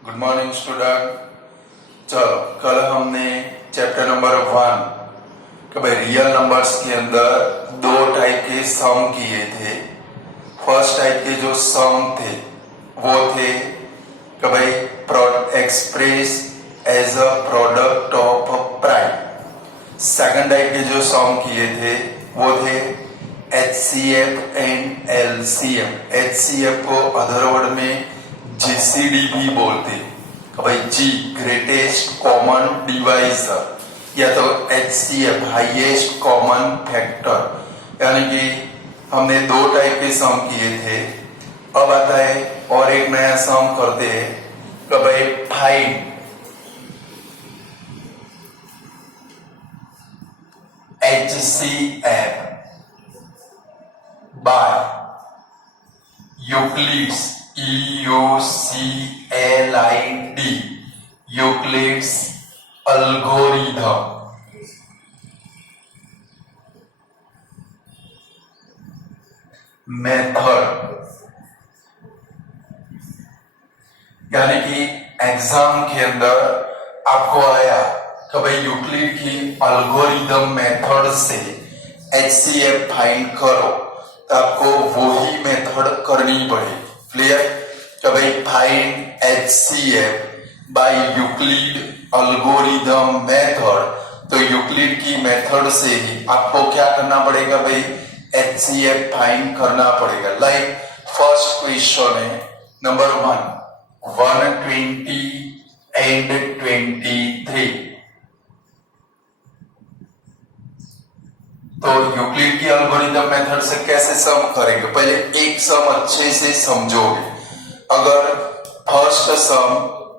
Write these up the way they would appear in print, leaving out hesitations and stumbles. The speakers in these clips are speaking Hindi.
Good morning student. चलो, कल हमने चैप्टर नंबर 1 कि भाई रियल नंबर्स के अंदर दो टाइप के सम किए थे। फर्स्ट टाइप के जो सम थे वो थे कि भाई express as a product of prime. Second type के जो सम किए थे वो थे HCF एंड LCM। HCF को अदर वर्ड में GCD भी बोलते हैं, भाई जी ग्रेटेस्ट कॉमन डिवाइजर, या तो HCF हाईएस्ट कॉमन फैक्टर। यानी कि हमने दो टाइप के सम किए थे। अब आता है और एक नया सम करते हैं कि भाई find HCF by Euclid's EUCLID Euclid's algorithm. Method यानी कि एग्जाम के अंदर आपको आया कि भाई यूक्लिड की एल्गोरिथम मेथड से HCF फाइंड करो, तो आपको वही मेथड करनी पड़ेगी। क्लियर? कि भाई find HCF by Euclid algorithm method. तो यूक्लिड की मेथड से ही आपको क्या करना पड़ेगा भाई, HCF फाइंड करना पड़ेगा। लाइक फर्स्ट क्वेश्चन है नंबर 120 एंड 23। तो यूक्लिड की एल्गोरिथम मेथड से कैसे सम करेंगे, पहले एक सम अच्छे से समझोगे। अगर फर्स्ट सम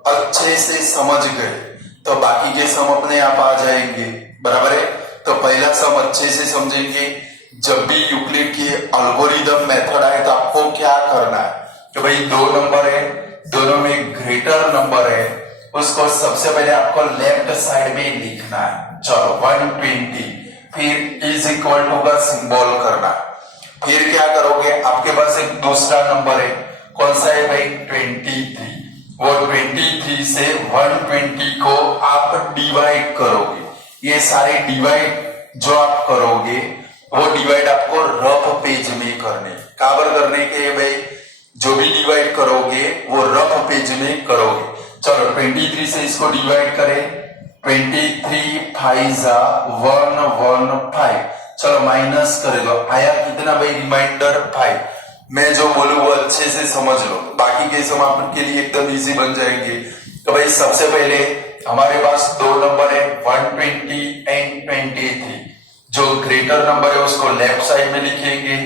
अच्छे से समझ गए तो बाकी के सम अपने आप आ जाएंगे, बराबर है। तो पहला सम अच्छे से समझेंगे। जब भी यूक्लिड की एल्गोरिथम मेथड आए तो आपको क्या करना है कि भाई दो नंबर है, दोनों में ग्रेटर नंबर है, उसको सबसे पहले आपको लेफ्ट साइड में लिखना है। चलो 120, फिर इज इक्वल टू का सिंबल करना। फिर क्या करोगे, आपके पास एक दूसरा नंबर है, कौन सा है भाई 23। वो 23 से 120 को आप डिवाइड करोगे। ये सारे डिवाइड जो आप करोगे वो डिवाइड आपको रफ पेज में करने, काबर करने के भाई जो भी डिवाइड करोगे वो रफ पेज में करोगे। चलो 23 से इसको डिवाइड करें, 23 5 115। चलो माइनस कर दो, आया कितना भाई रिमाइंडर 5। मैं जो बोलूं वो अच्छे से समझ लो, बाकी के सम आपके लिए एकदम इजी बन जाएंगे। तो भाई सबसे पहले हमारे पास दो नंबर है 120 एंड 23। जो ग्रेटर नंबर है उसको लेफ्ट साइड में लिखेंगे,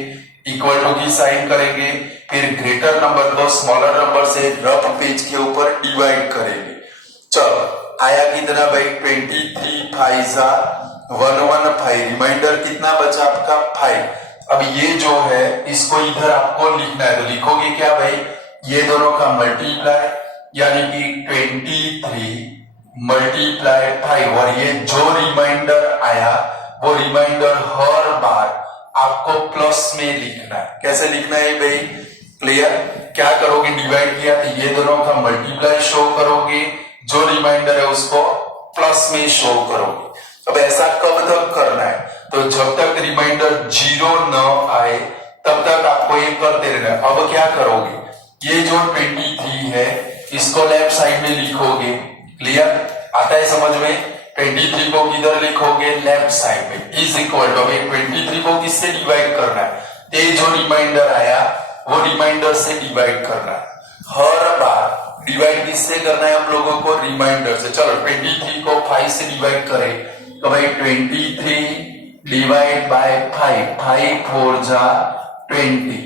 इक्वल टू की साइन करेंगे, फिर ग्रेटर नंबर को स्मॉलर नंबर से रफ पेज के ऊपर डिवाइड करेंगे। चलो आया कितना भाई 23 5 115। रिमाइंडर कितना बचा आपका 5। अब ये जो है इसको इधर आपको लिखना है, तो लिखोगे क्या भाई, ये दोनों का मल्टीप्लाई यानी कि 23 मल्टीप्लाई 5, और ये जो रिमाइंडर आया वो रिमाइंडर हर बार आपको प्लस में लिखना है। कैसे लिखना है भाई, क्लियर? क्या करोगे, डिवाइड किया तो ये दोनों का मल्टीप्लाई शो करोगे, जो रिमाइंडर है उसको प्लस में शो करोगे। अब ऐसा कब तक करना है, तो जब तक रिमाइंडर 0 न आए तब तक आपको ये करते रहना है। अब क्या करोगे, ये जो 23 है इसको लेफ्ट साइड में लिखोगे। क्लियर? आता है समझ में? 23 को किधर लिखोगे, लेफ्ट साइड में, इज इक्वल टू 23 को किससे डिवाइड करना है, ये जो रिमाइंडर आया वो रिमाइंडर से डिवाइड करना है। हर बार डिवाइड किससे करना है हम लोगों को, रिमाइंडर से। चलो 23 को 5 से डिवाइड करें तो भाई 23 डिवाइड बाय 5 4 जा 20।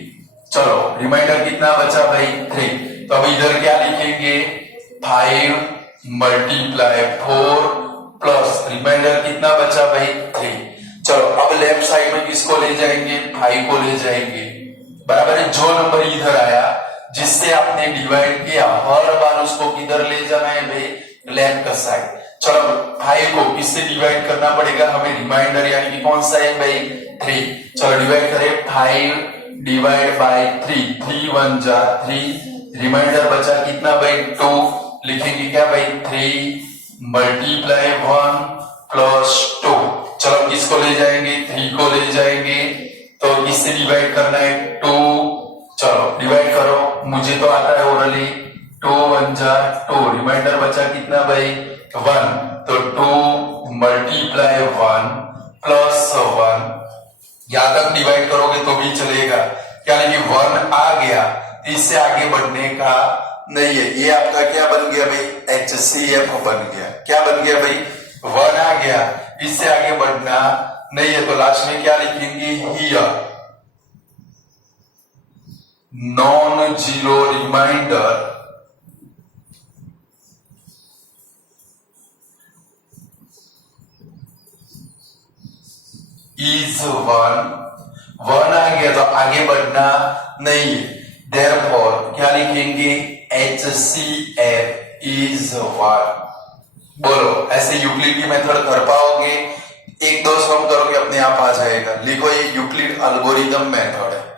चलो रिमाइंडर कितना बचा भाई 3। तो अब इधर क्या लिखेंगे, 5 मल्टीप्लाई 4 प्लस रिमाइंडर कितना बचा भाई 3। चलो अब लेफ्ट साइड में किसको ले जाएंगे, 5 को ले जाएंगे, बराबर है। जो नंबर इधर आया जिससे आपने डिवाइड किया हर बार उसको किधर ले जाना है भाई, लेफ्ट का साइड। चलो 5 को किससे डिवाइड करना पड़ेगा हमें, रिमाइंडर यानी कि कौन सा है भाई 3। चलो डिवाइड करें, 5 डिवाइड बाय 3, 3 1 जा 3, रिमाइंडर बचा कितना भाई 2, लिखेंगे क्या भाई 3 मल्टीप्लाई 1 प्लस 2। चलो किसको ले जाएंगे 3 को ले जाएंगे तो किससे डिवाइड करना है 2। चलो डिवाइड करो, मुझे तो आता है ओरली 2 1 जा 2, रिमाइंडर बचा कितना भाई 1, तो 2 मल्टीप्लाई 1 प्लस 1, यहां तक डिवाइड करोगे तो भी चलेगा, यानी कि 1 आ गया, इससे आगे बढ़ने का नहीं है। ये आपका क्या बन गया भाई HCF बन गया, क्या बन गया भाई 1 आ गया, इससे आगे बढ़ना नहीं है, तो लास्ट में क्या लिखेंगे here non zero reminder is 1 आ गया तो आगे बढ़ना नहीं है, देयरफॉर क्या लिखेंगे HCF इज 1। बोलो ऐसे यूक्लिड की मेथड कर पाओगे, एक दो सम करोगे अपने आप आ जाएगा। लिखो ये यूक्लिड एल्गोरिथम मेथड है।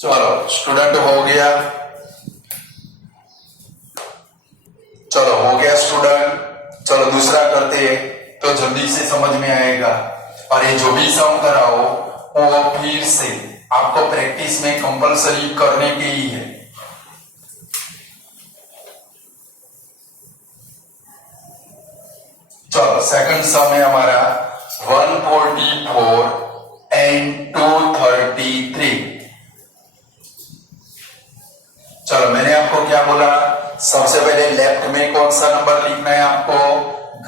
चलो स्टूडेंट हो गया, चलो हो गया स्टूडेंट। चलो दूसरा करते हैं तो जल्दी से समझ में आएगा, और ये जो भी सम कराओ वो फिर से आपको प्रैक्टिस में कंपलसरी करने के ही है। चलो सेकंड सम है हमारा 144 एंड 233। चलो मैंने आपको क्या बोला, सबसे पहले लेफ्ट में कौन सा नंबर लिखना है आपको,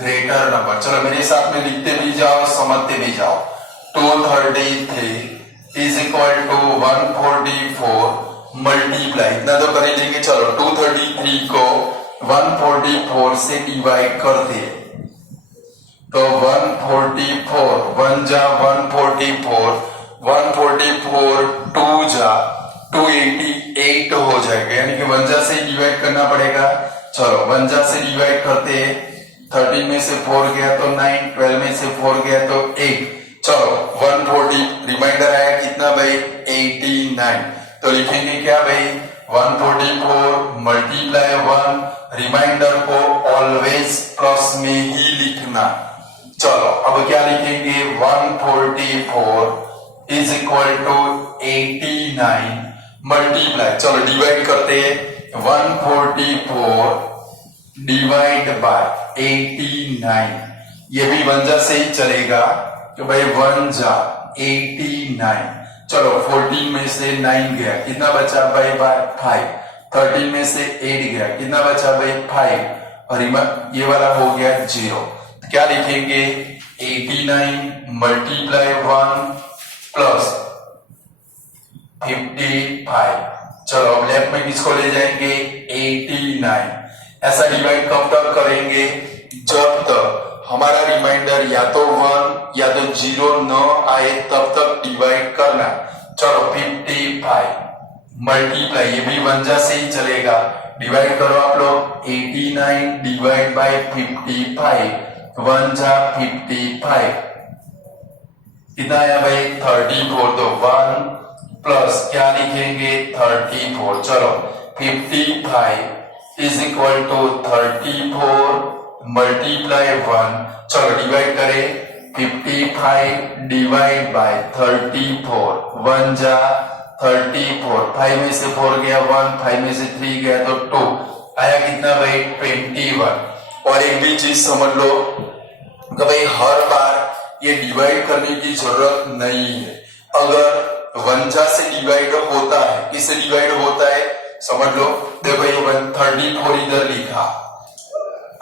ग्रेटर नंबर। चलो मेरे साथ में लिखते भी जाओ समझते भी जाओ। 233 इज इक्वल टू 144 मल्टीप्लाई, इतना तो कर ही लेंगे। चलो 233 को 144 से डिवाइड कर दे तो 144 1 जा 144 144 2 जा 288 हो जाएगा, यानी कि 1 जा से डिवाइड करना पड़ेगा। चलो 1 जा से डिवाइड करते, 13 में से 4 गया तो 9, 12 में से 4 गया तो 8। चलो 140 रिमाइंडर आया कितना भाई 89, तो लिखेंगे क्या भाई 144 मल्टीप्लाई 1, रिमाइंडर को ऑलवेज प्लस में ही लिखना। चलो अब क्या लिखेंगे 144 इज इक्वल टू 89 मल्टीप्लाई, चलो डिवाइड करते हैं 144 डिवाइड बाय 89, ये भी 1 जा से ही चलेगा तो भाई 1 जा 89। चलो 14 में से 9 गया कितना बचा भाई 5, 13 में से 8 गया कितना बचा भाई 5, और ये वाला हो गया 0। क्या लिखेंगे 89 मल्टीप्लाई 1 प्लस 55। चलो अब लेफ्ट में किसको ले जाएंगे 89। ऐसा डिवाइड कब तक करेंगे जब तक हमारा रिमाइंडर या तो 1 या तो 0 न आए तब तक डिवाइड करना। चलो 55 मल्टीप्लाई, ये भी 1 जा से ही चलेगा, डिवाइड करो आप लोग 89 डिवाइड बाय 55, 1 जा 55, कितना आया भाई 34, तो 1 प्लस क्या लिखेंगे 34। चलो 55 इज इक्वल टू 34 मल्टीप्लाई 1, चलो डिवाइड करें 55 डिवाइड बाय 34, 1 जा 34, 5 में से 4 गया 1, 5 में से 3 गया तो 2, आया कितना भाई 21। और एक भी चीज समझ लो कि भाई हर बार ये डिवाइड करने की जरूरत नहीं है। अगर 1 जा से डिवाइड होता है, किससे डिवाइड होता है समझ लो, देखो ये 34 इधर लिखा,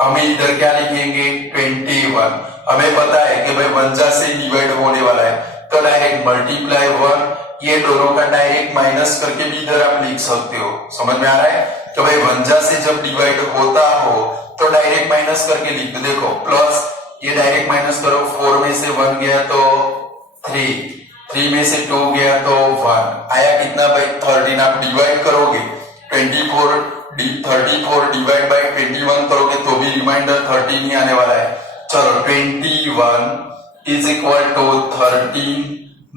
हमें इधर क्या लिखेंगे 21, हमें पता है कि भाई 1 जा से डिवाइड होने वाला है, तो डायरेक्ट मल्टीप्लाई 1, ये दोनों का डायरेक्ट माइनस करके भी इधर आप लिख सकते हो। समझ में आ रहा है? तो भाई 1 जा से जब डिवाइड होता हो तो डायरेक्ट माइनस करके लिख दो। देखो प्लस ये डायरेक्ट माइनस करो, 4 में से 1 गया तो 3, 3 में से 2 गया तो 1, आया कितना भाई 13। आप डिवाइड करोगे 34 डिवाइड बाय 21 करोगे तो भी रिमाइंडर 13 ही आने वाला है। चलो 21 इज इक्वल टू 13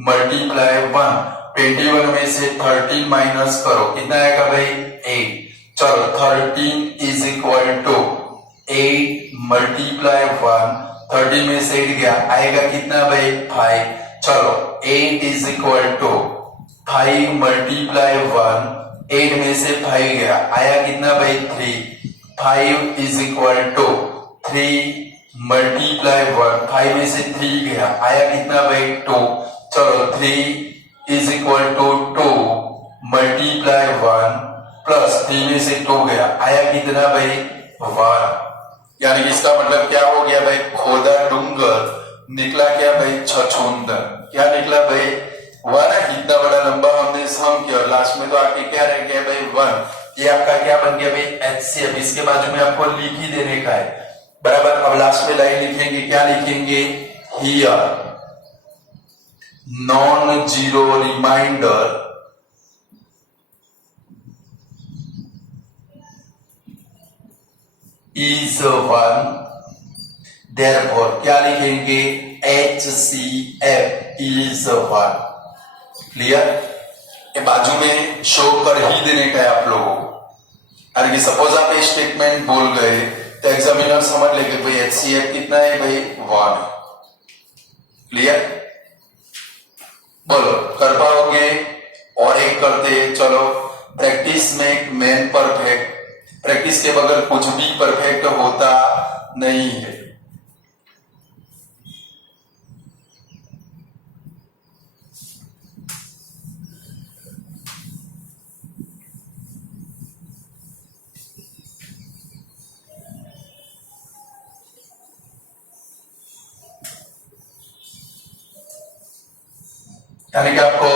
मल्टीप्लाई 1, 21 में से 13 माइनस करो, कितना आएगा भाई 8। चलो 13 इज इक्वल टू 8 मल्टीप्लाई 1, 30 में से 8 गया, आएगा कितना भाई 5। चलो 8 इज इक्वल टू 5 मल्टीप्लाई 1, 8 में से 5 गया, आया कितना भाई 3। 5 इज इक्वल टू 3 मल्टीप्लाई 1, 5 में से 3 गया, आया कितना भाई 2। चलो 3 is equal to 2 multiply 1 plus 3 में से 2 गया, आया कितना भाई 1। यानी कि इसका मतलब क्या हो गया भाई, खोदा डूंगर निकला क्या भाई छछूंदर। क्या निकला भाई 1। इतना बड़ा लंबा हमने सम किया, लास्ट में तो आके क्या रह गया भाई 1। ये आपका क्या बन गया भाई HCF, इसके बाजू में आपको लिख ही देने का है बराबर। अब लास्ट में लाइन लिखेंगे, क्या लिखेंगे here non zero reminder is 1, therefore क्या लिखेंगे HCF इज 1। क्लियर? ये बाजू में शो कर ही देने का है आप लोगों को। अरे कि सपोज आप ये स्टेटमेंट बोल गए तो एग्जामिनर समझ लेंगे भाई HCF कितना है भाई 1। क्लियर? बोलो कर पाओगे? और एक करते चलो, प्रैक्टिस में मेन परफेक्ट, प्रैक्टिस के बगैर कुछ भी परफेक्ट होता नहीं है। यानी कि आपको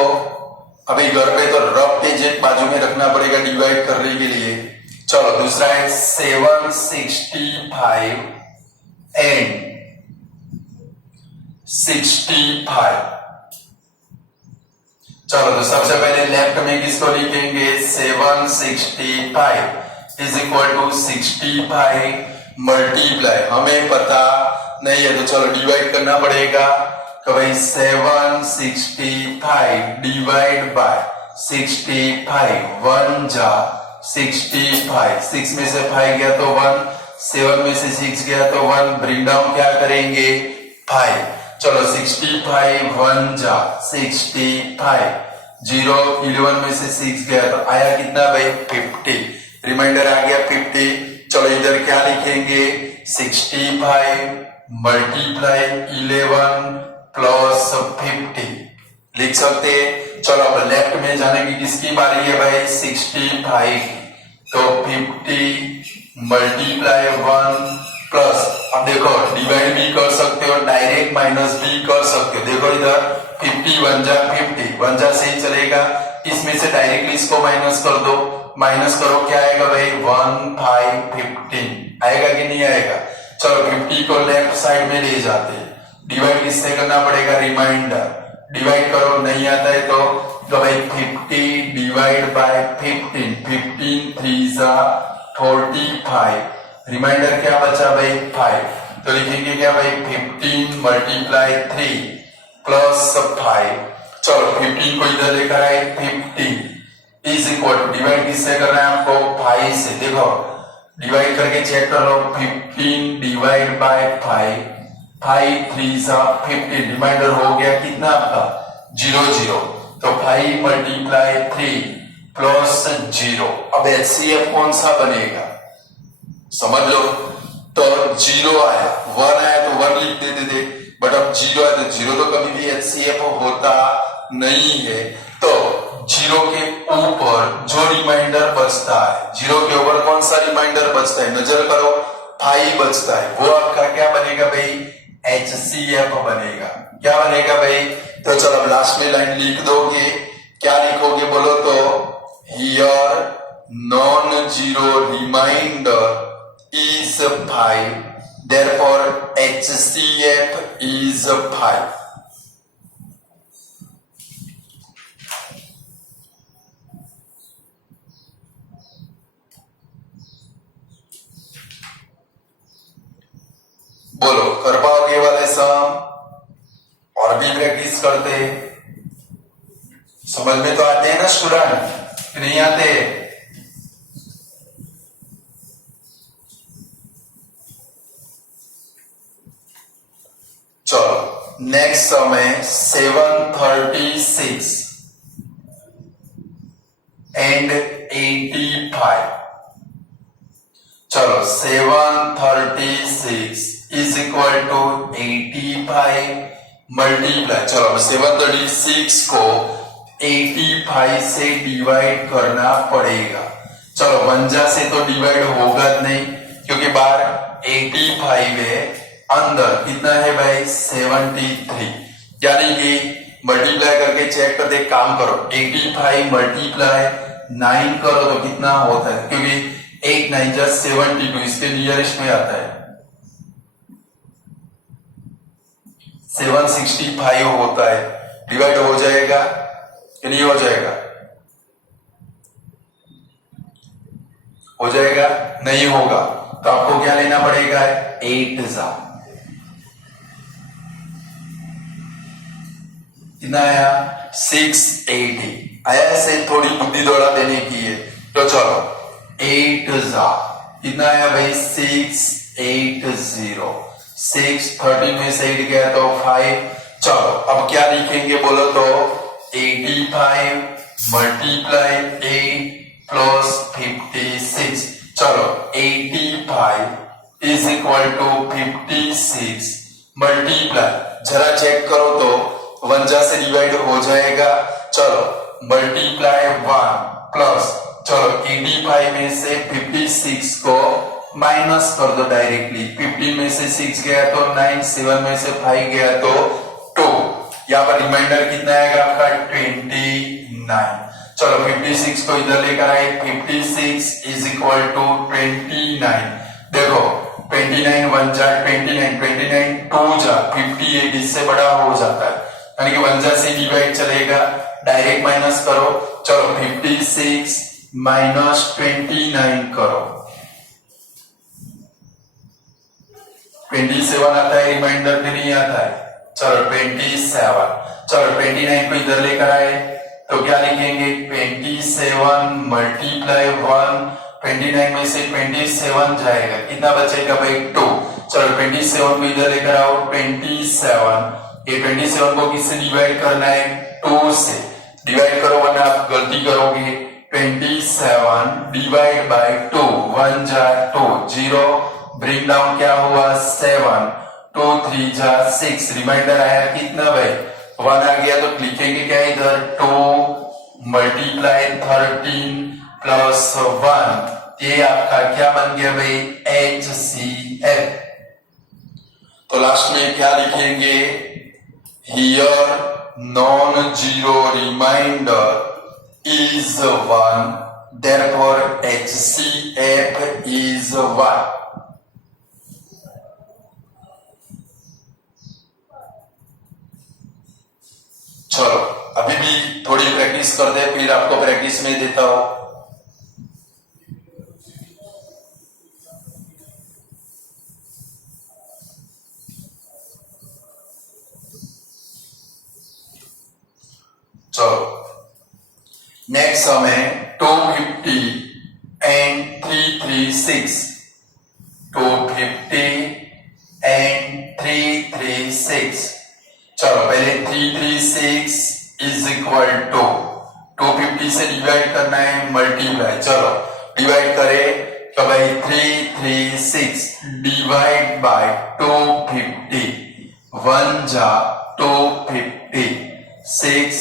अभी घर पे तो रफ पेज एक बाजू में रखना पड़ेगा डिवाइड करने के लिए। चलो दूसरा है 765 एंड 65। चलो तो सबसे पहले लेफ्ट में किसको लिखेंगे 765 इज इक्वल टू 65 मल्टीप्लाई, हमें पता नहीं है तो चलो डिवाइड करना पड़ेगा। तो भाई 765 डिवाइड बाय 65, 1 जा 65, 6 में से 5 गया तो 1, 7 में से 6 गया तो 1, ब्रिंग डाउन क्या करेंगे 5। चलो 65, 1 जा 65, 0 11 में से 6 गया तो आया कितना भाई 50, रिमाइंडर आ गया 50। चलो इधर क्या लिखेंगे 65 मल्टीप्लाई 11 प्लस 50 लिख सकते हैं। चलो अब लेफ्ट में जाने की किसकी बारी है भाई 65, तो 50 मल्टीप्लाई 1 प्लस, अब देखो डिवाइड भी कर सकते हो, डायरेक्ट माइनस भी कर सकते हो। देखो इधर 50 1 जा 50, 1 जा से ही चलेगा, इसमें से डायरेक्टली इसको माइनस कर दो, माइनस करो क्या आएगा भाई 1 5 15 आएगा कि नहीं आएगा। चलो 50 को लेफ्ट साइड में ले जाते हैं, डिवाइड किससे करना पड़ेगा रिमाइंडर, डिवाइड करो नहीं आता है तो भाई 50 डिवाइड बाय 15, 15 3 जा 45, रिमाइंडर क्या बचा भाई 5, तो लिखेंगे क्या भाई 15 मल्टीप्लाई 3 प्लस 5, चलो 15 को इधर लेकर आए 50 इज इक्वल टू डिवाइड किससे करना है आपको 5 से, देखो डिवाइड करके चेक कर लो 15 डिवाइड बाय 5, 5 3 जा 15, रिमाइंडर हो गया कितना आपका 0 0, तो 5 मल्टीप्लाई 3 प्लस 0, अब एचसीएफ कौन सा बनेगा समझ लो, तो 0 आया 1 आया तो 1 लिख देते थे, बट अब 0 आया तो 0 तो कभी भी एचसीएफ होता नहीं है, तो 0 के ऊपर जो रिमाइंडर बचता है, 0 के ऊपर कौन सा रिमाइंडर बचता है नजर करो 5 बचता है, वो आपका क्या बनेगा भाई एचसीएफ बनेगा, क्या बनेगा भाई। तो चलो अब लास्ट में लाइन लिख दोगे, क्या लिखोगे बोलो तो here non zero reminder is 5, therefore HCF is 5. बोलो कर पाओगे वाले सम, और भी प्रैक्टिस करते, समझ में तो आते हैं ना स्टूडेंट, नहीं आते। चलो नेक्स्ट सम है 736 एंड 85। चलो 736 इज इक्वल टू 85 मल्टीप्लाई, चलो 736 को 85 से डिवाइड करना पड़ेगा। चलो 51 से तो डिवाइड होगा नहीं, क्योंकि बाहर 85 है, अंदर कितना है भाई 73, यानी कि मल्टीप्लाई करके चेक कर दे, काम करो 85 मल्टीप्लाई 9 करो तो कितना होता है, क्योंकि 8 9 जा 72 इसके नियरेस्ट में आता है, 765 होता है, डिवाइड हो जाएगा कि नहीं हो जाएगा, हो जाएगा नहीं होगा, तो आपको क्या लेना पड़ेगा 8 जा, कितना आया 680 आया, ऐसे थोड़ी बुद्धि दौड़ा देने की है, तो चलो 8 जा कितना आया भाई 680, 6 13 में से 8 गया तो 5, चलो अब क्या लिखेंगे बोलो तो 85 मल्टीप्लाई 8 प्लस 56, चलो 85 इज इक्वल टू 56 मल्टीप्लाई, जरा चेक करो तो 51 से डिवाइड हो जाएगा, चलो मल्टीप्लाई 1 प्लस, चलो 85 में से 56 को माइनस कर दो डायरेक्टली, 50 में से 6 गया तो 9, 7 में से 5 गया तो 2, यहाँ पर रिमाइंडर कितना आएगा आपका 29, चलो 56 को इधर लेकर आए, 56 इज इक्वल टू 29, देखो 29 1 जा 29, 29 2 जा 58, इससे बड़ा हो जाता है, यानी कि 51 से डिवाइड चलेगा, डायरेक्ट माइनस करो, चलो 56 माइनस 29 करो, 27 आता है, रिमाइंडर भी नहीं आता है, चलो 27, चलो 29 को इधर लेकर आए तो क्या लिखेंगे 27 मल्टीप्लाई 1, 29 में से 27 जाएगा, कितना बचेगा भाई 2, चलो 27 को इधर लेकर आओ 27, ये 27 को किससे डिवाइड करना है 2 से, डिवाइड करो वरना आप गलती करोगे, 27 डिवाइड बाय 2, 1 जा 2, 0 ब्रिंग डाउन क्या हुआ 7, 2 3 जा 6, रिमाइंडर आया कितना भाई 1 आ गया, तो लिखेंगे क्या इधर 2 मल्टीप्लाई 13 प्लस 1, ये आपका क्या बन गया भाई HCF। तो लास्ट में क्या लिखेंगे here non zero reminder is 1, therefore HCF is 1. चलो अभी भी थोड़ी प्रैक्टिस करते हैं, फिर आपको प्रैक्टिस में देता हूं। चलो नेक्स्ट सम है 250 एंड 336। 250 एंड 336। चलो पहले 336 इज इक्वल टू 250 से डिवाइड करना है, मल्टीप्लाई। चलो डिवाइड करें तो भाई 336 डिवाइड बाय 250, 1 जा 250, 6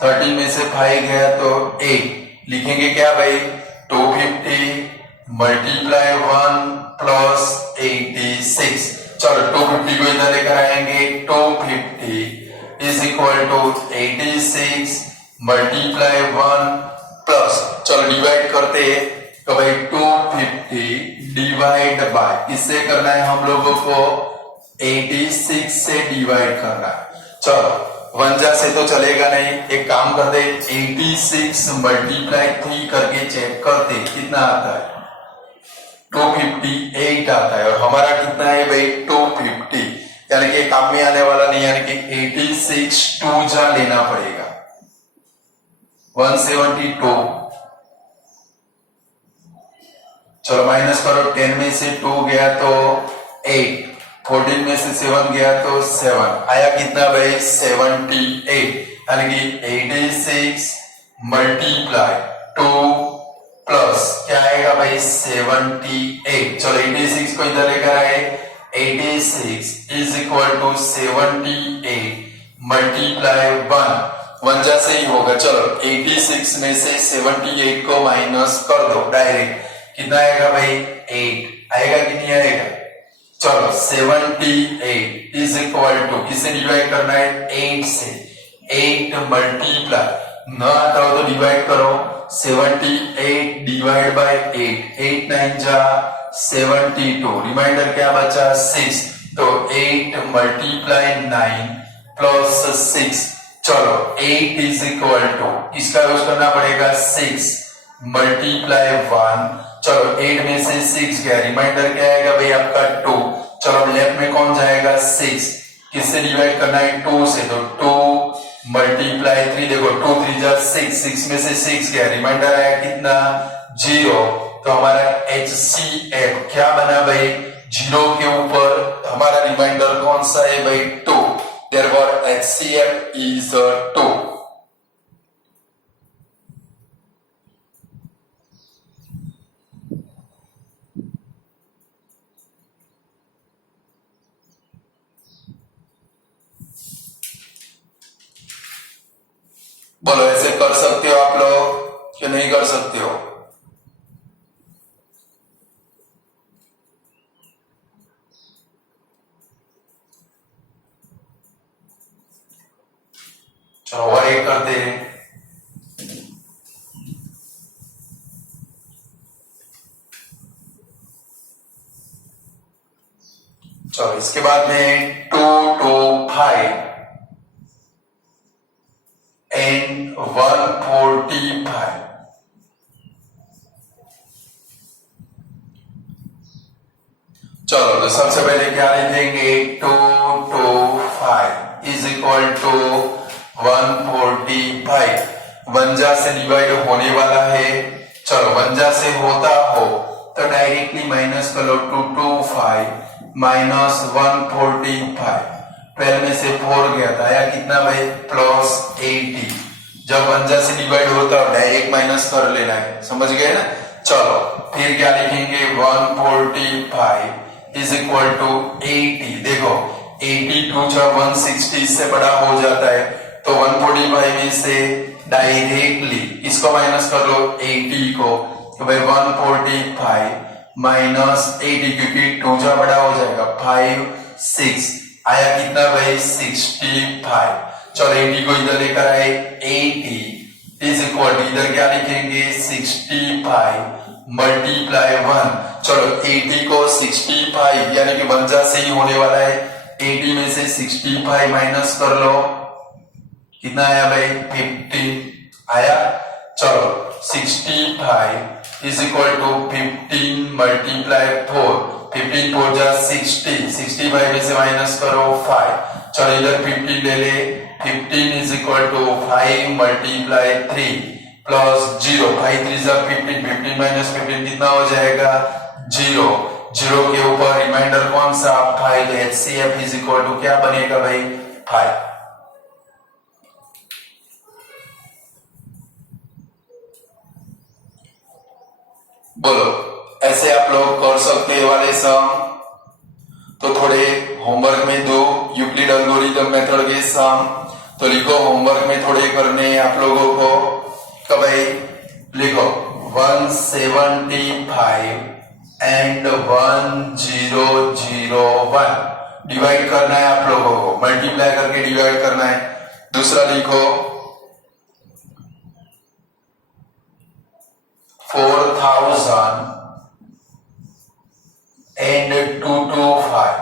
13 में से 5 गया तो 8। लिखेंगे क्या भाई 250 मल्टीप्लाई 1 प्लस 86। चलो 250 को इधर लेकर आएंगे, 250 is equal to 86 multiply 1 plus, चलो डिवाइड करते हैं तो भाई 250 डिवाइड बाय, किससे करना है हम लोगों को 86 से डिवाइड करना है। चलो 1 जा से तो चलेगा नहीं, एक काम करते 86 मल्टीप्लाई 3 करके चेक करते कितना आता है, 258 आता है। और हमारा कितना है भाई 250, यानी कि काम में आने वाला नहीं, यानी कि 86 2 जा लेना पड़ेगा, 172। चलो माइनस करो, 10 में से 2 गया तो 8, 14 में से 7 गया तो 7, आया कितना भाई 78, यानी कि 86 मल्टीप्लाई 2 प्लस क्या आएगा भाई 78। चलो 86 को इधर लेकर आए, 86 इज इक्वल टू 78 मल्टीप्लाई 1 जा से ही होगा। चलो 86 में से 78 को माइनस कर दो डायरेक्ट, कितना आएगा भाई 8 आएगा कि नहीं आएगा। चलो 78 इज इक्वल टू, किससे डिवाइड करना है 8 से, 8 मल्टीप्लाई, न आता हो तो डिवाइड करो, 78 डिवाइड बाय 8, 8 9 जा 72, रिमाइंडर क्या बचा 6, तो 8 मल्टीप्लाई 9 प्लस 6। चलो 8 इज इक्वल टू, इसका यूज करना पड़ेगा 6 मल्टीप्लाई 1। चलो 8 में से 6 गया, रिमाइंडर क्या आएगा भाई आपका 2। चलो लेफ्ट में कौन जाएगा 6, किससे डिवाइड करना है 2 से, तो 2 मल्टीप्लाई 3, देखो 2 3 जा 6, 6 में से 6 गया, रिमाइंडर आया कितना 0। तो हमारा HCF क्या बना भाई 0 के ऊपर हमारा रिमाइंडर कौन सा है भाई 2, therefore HCF is 2। बोलो ऐसे कर सकते हो आप लोग कि नहीं कर सकते हो। चलो और एक करते हैं, चलो इसके बाद में 2 2 5 एंड 145। चलो तो सबसे पहले क्या लिखेंगे 2 2 5 इज इक्वल टू 145। 1 जा से डिवाइड होने वाला है, चलो 1 जा से होता हो तो डायरेक्टली माइनस करो, 225 माइनस 145, 12 में से 4 गया था, आया कितना भाई प्लस 80। जब 1 जा से डिवाइड होता है डायरेक्ट माइनस कर लेना है, समझ गए ना। चलो फिर क्या लिखेंगे 145 इज इक्वल टू 80। देखो 82 जब 160 से बड़ा हो जाता है तो 145 में से डायरेक्टली इसको माइनस कर लो 80 को, तो भाई 145 माइनस 80, क्योंकि 2 जा बड़ा हो जाएगा 5 6, आया कितना भाई 65। चलो 80 को इधर लेकर आए, 80 इज इक्वल टू इधर क्या लिखेंगे 65 मल्टीप्लाई 1। चलो 80 को 65 यानी कि 50 से ही होने वाला है, 80 में से 65 माइनस कर लो, कितना आया भाई 15 आया। चलो 65 इज इक्वल टू 15 मल्टीप्लाई 4, 15 4 जा 60, 65 में से माइनस करो 5। चलो इधर 15 ले ले, 15 is equal to 5 multiply 3 plus 0, 5 3 जा 15, 15 माइनस 15 कितना हो जाएगा 0, 0 के ऊपर रिमाइंडर कौन सा 5, तो HCF इज इक्वल टू क्या बनेगा भाई 5। बोलो ऐसे आप लोग कर सकते हैं वाले सम। तो थोड़े होमवर्क में दो यूक्लिड एल्गोरिथम मेथड के सम, तो लिखो होमवर्क में थोड़े करने हैं आप लोगों को। कब भाई लिखो 175 एंड 1001 डिवाइड करना है आप लोगों को, मल्टीप्लाई करके डिवाइड करना है। दूसरा लिखो 4000 एंड 225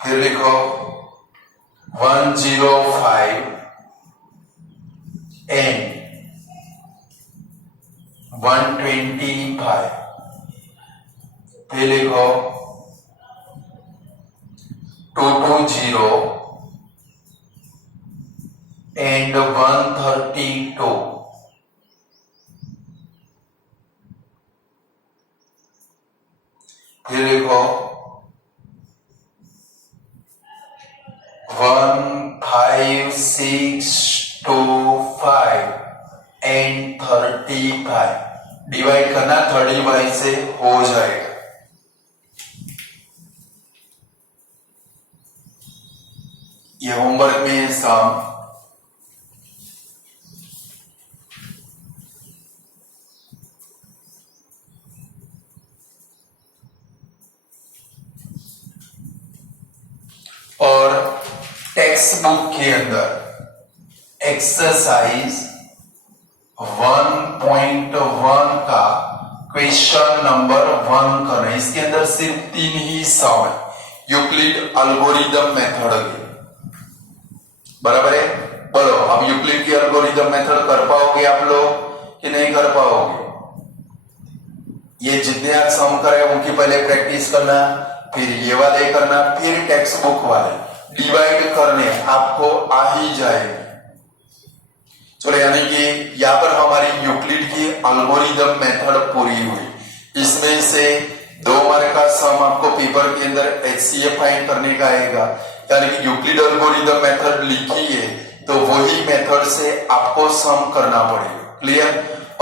फिर लिखो 105 एंड 125 फिर लिखो 220 एंड 132 फिर लिखो 15625 एंड 35 डिवाइड करना 35 से हो जाएगा। ये होमवर्क में है सम। और टेक्स्ट बुक के अंदर एक्सरसाइज 1.1 का क्वेश्चन नंबर 1 करना है। इसके अंदर सिर्फ 3 ही सम है, यूक्लिड एल्गोरिथम मेथड के, बराबर है। बोलो अब यूक्लिड की एल्गोरिथम मेथड कर पाओगे आप लोग कि नहीं कर पाओगे? ये जितने आप सम करे उनकी पहले प्रैक्टिस करना, फिर ये वाले करना, फिर टेक्स्ट बुक वाले डिवाइड करने आपको आ ही जाएगी। चलो यानी कि यहाँ पर हमारी यूक्लिड की एल्गोरिथम मेथड पूरी हुई। इसमें से 2 मार्क का सम आपको पेपर के अंदर HCF फाइंड करने का आएगा, यानी कि यूक्लिड एल्गोरिथम मेथड लिखी है तो वही मेथड से आपको सम करना पड़ेगा। क्लियर?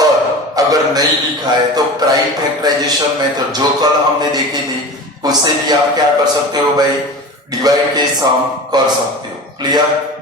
और अगर नहीं लिखा है तो प्राइम फैक्टराइजेशन मेथड जो कल हमने देखी थी उससे भी आप क्या कर सकते हो भाई, डिवाइड के सम कर सकते हो। क्लियर?